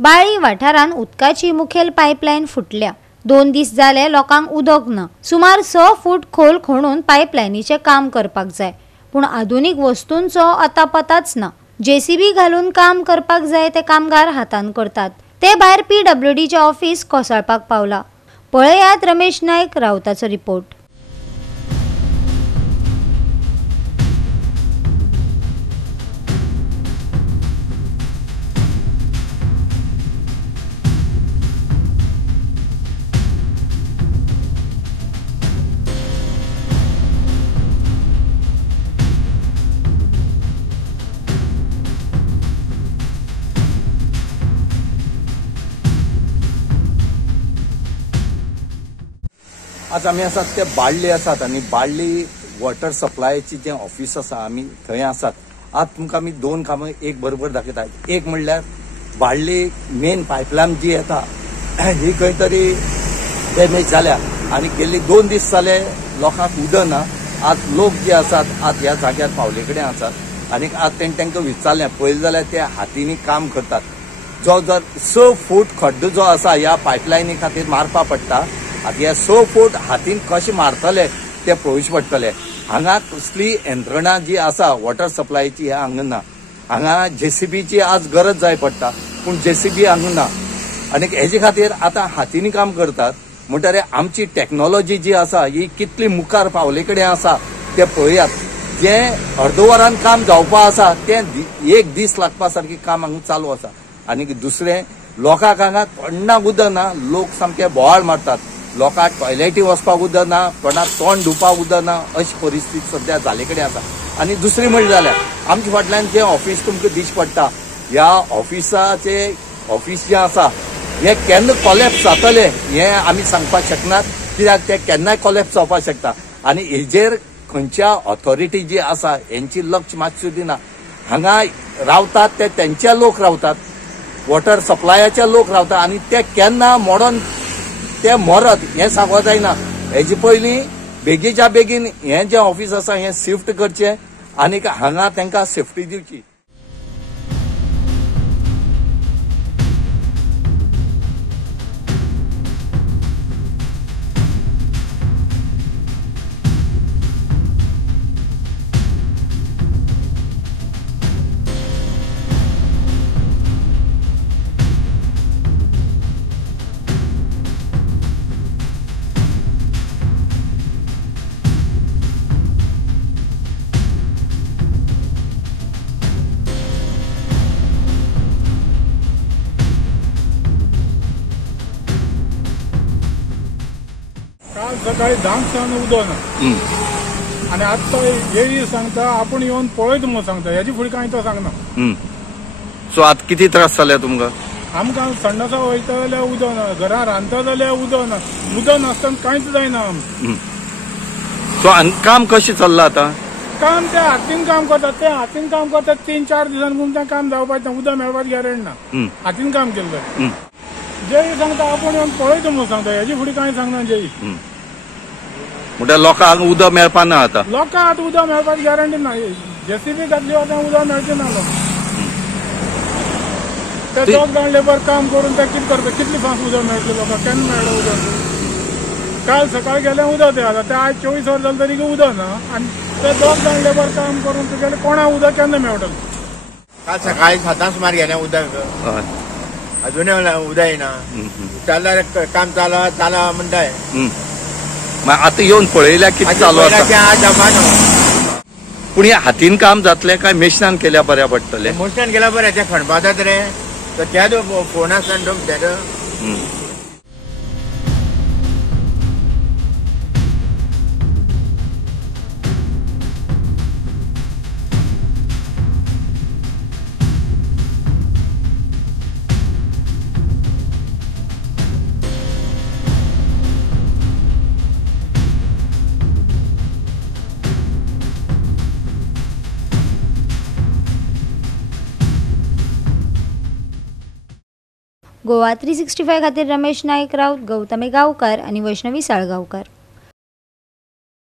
बाळी वाठारांत उदकाची मुखेल पायपलायन फुटल्या। 2 दीस जाले लोकांक उदक ना। सुमार 6 फूट खोल खणून पायपलायनीचे काम करपाक जाय, पूण आधुनिक वस्तूंचो अतापताच ना। जेसीबी घालून काम करपाक जाय ते कामगार हातान करतात। ते भायर पीडब्ल्यूडीचे ऑफिस कोसळपाक पावला। पळयात रमेश नायक राउताचो रिपोर्ट। आज आमी आसात ते बाळ्ळी आसात आनी बाळ्ळी वॉटर सप्लायची जे ऑफिस आसा आमी थंय आसात। आज तुमकां आमी 2 कामां एक बरोबर दाखयतात। एक म्हणल्यार बाळ्ळी मेन पायपलायन जी येता ही खंय तरी डॅमेज जाल्या आनी गेल्ली 2 दीस जाले लोकांक उदक ना। आज लोक जे आसात आज ह्या जाग्यार पावले कडेन आसात आनी आज तांकां विचारलें पळयलें जाल्यार ते हातींनी काम करतात। जो जर 6 फूट खड्डो जो आसा ह्या पायपलायनी खातीर मारपा पडटा। आता हे 6 फूट हातीन कशें मारतले ते पळोवचे पडटले। हांगा कसली यंत्रणा जी आसा वॉटर सप्लायची हे हांगा ना। हांगा जेसीबीची आज गरज जाय पडटा, पूण जेसीबी हांगा ना आनी हेजे खातीर आतां हातींनी काम करतात। म्हणटरे आमची टेक्नॉलॉजी जी आसा ही कितली मुखार पावले कडेन आसा ते पळयात। जे अर्दवरान काम जावपा आसा ते 1 दीस लागपा सारकी काम हांगा चालू आसा। आनी दुसरें लोकांक हांगा तोंडाक उदक ना, लोक सामके बोवाळ मारतात। लोकांक टॉयलेटी वचपाक उदक ना, तोंडाक तोंड धुवपाक उदक ना, अशी परिस्थिती सध्या जाले कडेन आसा। आनी दुसरी म्हणली जाल्यार आमच्या फाटल्यान जे ऑफिस तुमकां दिश्टी पडटा ह्या ऑफिसाचे ऑफिस जे आसा हे केन्ना कॉलेप्स जातले हे आमी सांगपाक शकनात, कित्याक ते केन्नाय कॉलेप्स जावपाक शकता। आनी हेजेर खंयच्या ऑथॉरिटी जी आसा हेंची लक्ष मातशें दिना। हांगा रावतात ते तेंचे लोक रावतात, वॉटर सप्लायाचे लोक रावतात आनी ते केन्ना मोडोन ते मरत हे सांगो जायना। हेजे पयलीं बेगीच्या बेगीन हे जे ऑफिस आसा हे शिफ्ट करचे आनी हांगा तांकां सेफ्टी दिवची। काल सकाळी 10 सावन उदक ना आनी आतां येयी सांगता आपूण येवन पळयत म्हणून सांगता। हेजी फुडें कांय तो सांगना। सो आतां किती त्रास जाले तुमकां? आमकां संडासा वयता जाल्यार उदक ना, घरा रांदता जाल्यार उदक ना, उदक नासतना कांयच जायना आमकां। सो आनी काम कशें चल्लां आतां? काम ते हातीन काम करतात, 3-4 दिसांनी तुमचें काम जावपाचें, उदक मेळपाची गॅरंटी ना। हातीन काम केलें जाय। जय सांगता आपूण येवन पळयता म्हणून सांगता, हेजी फुडें कांय सांगना जय। म्हणजे लोकांक उदक मेळपा ना आतां? लोकांक आतां उदक मेळपाची गॅरंटी ना। जेसीबी घातली आतां उदक मेळचें ना लोक। ते 2 जाण लेबर काम करून ते कितें करता, कितली फास्ट उदक मेळटलें लोकांक, केन्ना मेळ्ळें उदक? काल सकाळी गेले उदक ते आतां, ते आज 24 वर जाले तरी उदक ना आनी ते 2 जाण लेबर काम करून तुगेलें कोणाक उदक केन्ना मेळटलें? काल सकाळी 7 सुमार गेलें उदक, अजूनय उदक येना। जाल्यार काम चाला म्हणटाय। आतां येवन पळयल्या कितें चालू आसा? पूण हे हातीन काम जातलें काय मेशिनान केल्या बऱ्या पडटलें? मशिनान केल्या बरें, ते खणपातात रे, त्याच फोन आसता न्हू गोवा 365 खातीर रमेश नायक राउत, गौतमी गांवकार आनी वैष्णवी साळगांवकार।